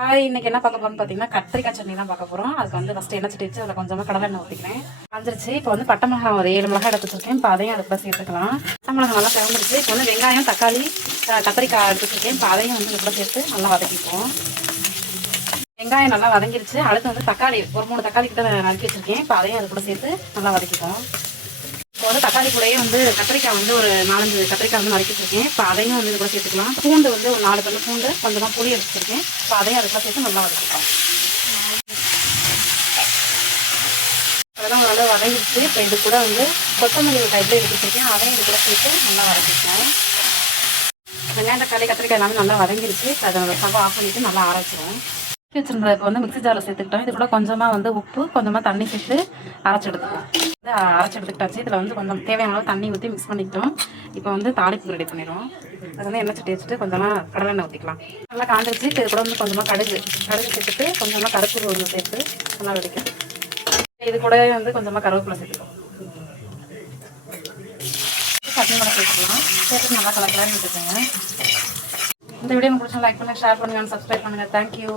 Hi, இன்னைக்கு என்ன பார்க்க போறோம்னு பார்த்தீங்கன்னா கத்திரிக்காய் சட்னி தான் பார்க்க போகிறோம். அதுக்கு வந்து ஃபஸ்ட்டு எண்ணெய் சட்டி வச்சு அதில் கொஞ்சமாக கடலை எண்ணெய் ஊற்றிக்கிறேன். வந்துருச்சு. இப்போ வந்து பட்டை மிளகா ஒரு 7 மிளகா எடுத்து வச்சிருக்கேன். இப்போ அதையும் அதுக்குள்ள சேர்த்துக்கலாம். பட்டை மிளகா நல்லா கிளம்பிருச்சு. இப்போ வந்து வெங்காயம், தக்காளி, கத்திரிக்காய் எடுத்து வச்சிருக்கேன். இப்போ அதையும் வந்து இதுக்குள்ள சேர்த்து நல்லா வதக்கிப்போம். வெங்காயம் நல்லா வதங்கிருச்சு. அடுத்து வந்து தக்காளி ஒரு 3 தக்காளி கிட்ட நறுக்கி வச்சிருக்கேன். இப்போ அதையும் அது கூட சேர்த்து நல்லா வதக்கிப்போம். இப்போ வந்து தக்காளி கூடயே வந்து கத்திரிக்காய் வந்து ஒரு 4-5 கத்திரிக்காய் வந்து நறுக்கி வச்சிருக்கேன். இப்போ அதையும் வந்து இது கூட சேர்த்துக்கலாம். பூண்டு வந்து ஒரு 4 பல்லு பூண்டு, கொஞ்சமாக புளி எடுத்து வச்சிருக்கேன். இப்போ அதையும் அதுக்குள்ள சேர்த்து நல்லா வதக்கிக்கலாம். அதெல்லாம் ஓரளவு வதங்கிடுச்சு. இப்போ இது கூட வந்து கொத்தமல்லி ஒரு டைப்பில் எடுத்து வச்சிருக்கேன். அதையும் இது கூட சேர்த்து நல்லா வதக்கிக்கலாம். வெங்காயம், தக்காளி, கத்திரிக்காய் எல்லாமே நல்லா வதங்கிடுச்சு. அதை ஸ்டவ் ஆஃப் பண்ணிவிட்டு நல்லா அரைச்சிடும். வச்சிருந்ததுக்கு வந்து மிக்ஸி ஜாரில் சேர்த்துக்கிட்டோம். இது கூட கொஞ்சமாக வந்து உப்பு, கொஞ்சமாக தண்ணி சேர்த்து அரைச்சி எடுத்துக்கிட்டாச்சு. இதில் வந்து கொஞ்சம் தேவையான அளவு தண்ணி ஊற்றி மிக்ஸ் பண்ணிக்கிட்டோம். இப்போ வந்து தாளிப்பு ரெடி பண்ணிடுவோம். அது வந்து எண்ணெய் சட்டி வச்சுட்டு கொஞ்சமாக கடலெண்ணெய் ஊற்றிக்கலாம். நல்லா காஞ்சிருச்சு. இது கூட வந்து கொஞ்சமாக கடுகு சேர்த்துட்டு கொஞ்சமாக கருப்பு ஒன்று சேர்த்து நல்லா வெடிக்குது. இது கூட வந்து கொஞ்சமாக கருவேப்பிலை சேர்த்துக்கலாம். சட்னி கூட சேர்த்துக்கலாம். சேர்த்து நல்லா கலக்கலான்னு விட்டுக்கோங்க. இந்த வீடியோ உங்களுக்கு பிடிச்சா லைக் பண்ணுங்கள், ஷேர் பண்ணுங்கள், சப்ஸ்கிரைப் பண்ணுங்கள். தேங்க்யூ.